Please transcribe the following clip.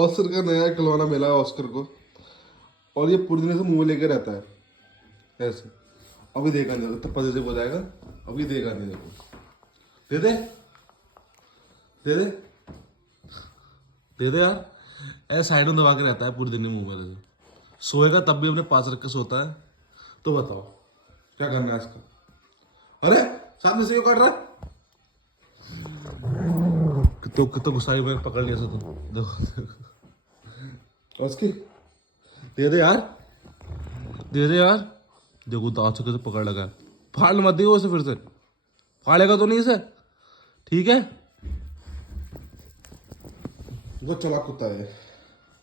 Oscar का नया खिलौना मिला है ऑस्कर को, और ये पूरी दिन से मुंह में लेके रहता है ऐसे। अभी देखा नहीं, तब पॉजिटिव हो जाएगा। अभी देखा नहीं, देखो दे दे दे दे दे दे यार। ऐसा साइड में दबा के रहता है पूरे दिन में मुंह में। सोएगा तब भी अपने पास रख के सोता है। तो बताओ क्या करना है इसका। अरे सामने से क्यों काट रहा है? कितना गुस्सा है, मैंने पकड़ लिया था। तो देखो उसकी, दे दे यार, दे दे यार। देखो दांत से कैसे पकड़ लगा है। फाड़ मत दियो उसे, फिर से फाड़ेगा तो नहीं इसे, ठीक है। वो चला कुत्ता है।